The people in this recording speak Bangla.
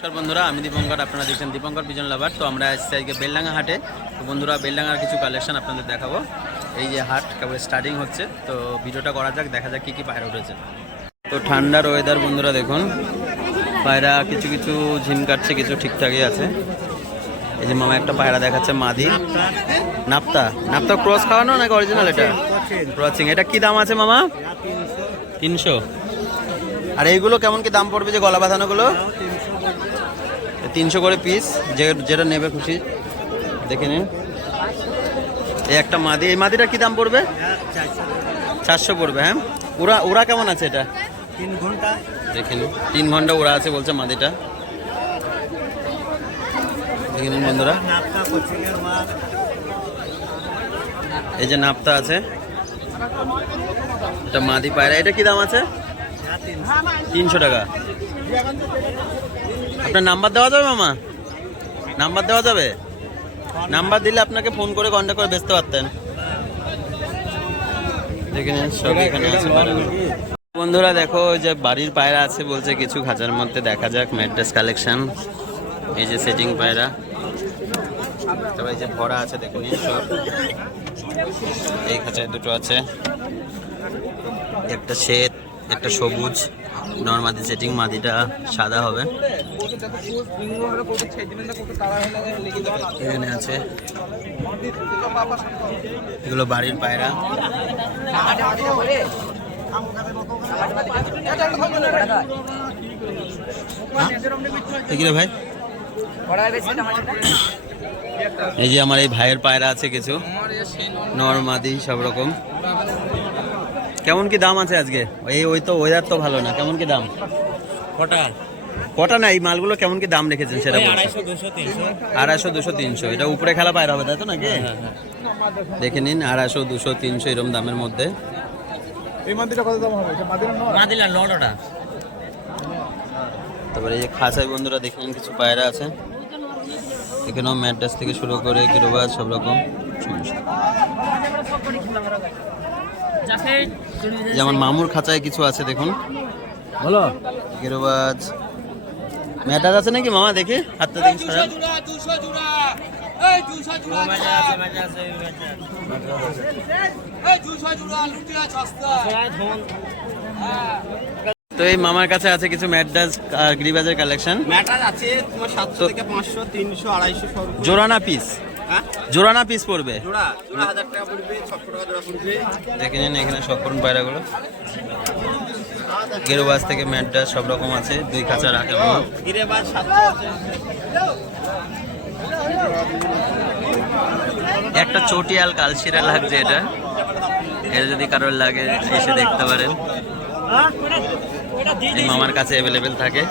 নমস্কার বন্ধুরা, আমি দীপঙ্কর। আপনারা দেখছেন দীপঙ্কর পিজন লাভার। তো আমরা এসেছি আজকে বেলডাঙ্গা হাটে। তো বন্ধুরা, বেলডাঙ্গার কিছু কালেকশন আপনাদের দেখাবো। এই যে হাট কেবল স্টার্টিং হচ্ছে, তো ভিডিওটা করা যাক, দেখা যাক কী কী পায়রা উঠেছে। তো ঠান্ডার ওয়েদার বন্ধুরা, দেখুন পায়রা কিছু কিছু ঝিম কাটছে, কিছু ঠিকঠাকই আছে। এই যে মামা একটা পায়রা দেখাচ্ছে, মাদি নাপ্তা। নাপ্তা ক্রস খাওয়ানো নাকি অরিজিনাল? এটা ক্রসিং। এটা কি দাম আছে মামা? 300। আর এইগুলো কেমন কি দাম পড়বে, যে গলা বাঁধানোগুলো? 300 করে পিস, যেটা নেবে খুশি দেখে নিন। এই একটা মাদি, এই মাদিটা কি দাম পড়বে? 400 পড়বে। হ্যাঁ, ওরা কেমন আছে? এটা 3 ঘন্টা দেখে নিন, 3 ঘন্টা ওরা আছে বলছে মাদিটা। দেখে নিন বন্ধুরা, এই যে নাপ্তা আছে, এটা মাদি পায়রা। এটা কি দাম আছে? 300 টাকা। আপনার নাম্বার দেওয়া যাবে মামা? নাম্বার দেওয়া যাবে? নাম্বার দিলে আপনাকে ফোন করে কন্ট্যাক্ট করে বেচতে পারতেন। দেখে নিন সব এখানে আছে পায়রাগুলো। বন্ধুরা দেখো, যে বাড়ির পায়রা আছে বলছে কিছু, খাঁচার মধ্যে দেখা যাক। ম্যাট্রেস কালেকশন, এই যে সেটিং পায়রা, তারপর এই যে ভরা আছে দেখে নিন সব। এই খাঁচায় দুটো আছে, একটা শ্বেত একটা সবুজ। নর্মাদি সেটিং, মাদিটা সাদা হবে। এখানে আছে, এগুলো বাড়ির পায়রা। ভাই, এই যে আমার এই ভাইয়ের পায়রা আছে কিছু, নরমাদি সব রকম। কেমন কি দাম আছে আজকে? ওই তো ওয়েদার তো ভালো না, কেমন কি দাম? কটা না, এই মালগুলো কেমন কি দাম রেখেছেন সেটা? 250, 200, 300। এটা উপরে খেলা পায়রা হবে, তাই তো নাকি? দেখে নিন, 250, 200, 300 এরকম দামের মধ্যে। তারপরে এই যে খাঁচায় বন্ধুরা দেখে নিন কিছু পায়রা আছে। এখানেও ম্যাড্রাস থেকে শুরু করে গিরোবাজ সব রকম। যেমন মামুর খাঁচায় কিছু আছে দেখুন, বলো গিরোবাজ। ম্যাড্রাস আছে নাকি মামা? দেখি হাতটা দেখি। তো এই মামার কাছে আছে কিছু ম্যাড্রাস আর গিরিবাজের কালেকশন। ম্যাটার আছে তোমার 700 থেকে 500, 300, 250 জোড়ানা পিস। হ্যাঁ, জোড়ানা পিস পড়বে। জোড়া 1000 টাকা পড়বে, 600 টাকা জোড়া পড়বে। দেখে নিন এখানে সব করুন পায়রাগুলো। গিরোবাজ থেকে ম্যাড্রাস সব রকম আছে, 2 খাঁচা রাখে মামা। গিরেবাজ 700 আছে। একটা চটিয়াল কালশিরা লাগছে, এটা যদি কারোর লাগে এসে দেখতে পারেন। এই মামার কাছে অ্যাভেলেবেল থাকে।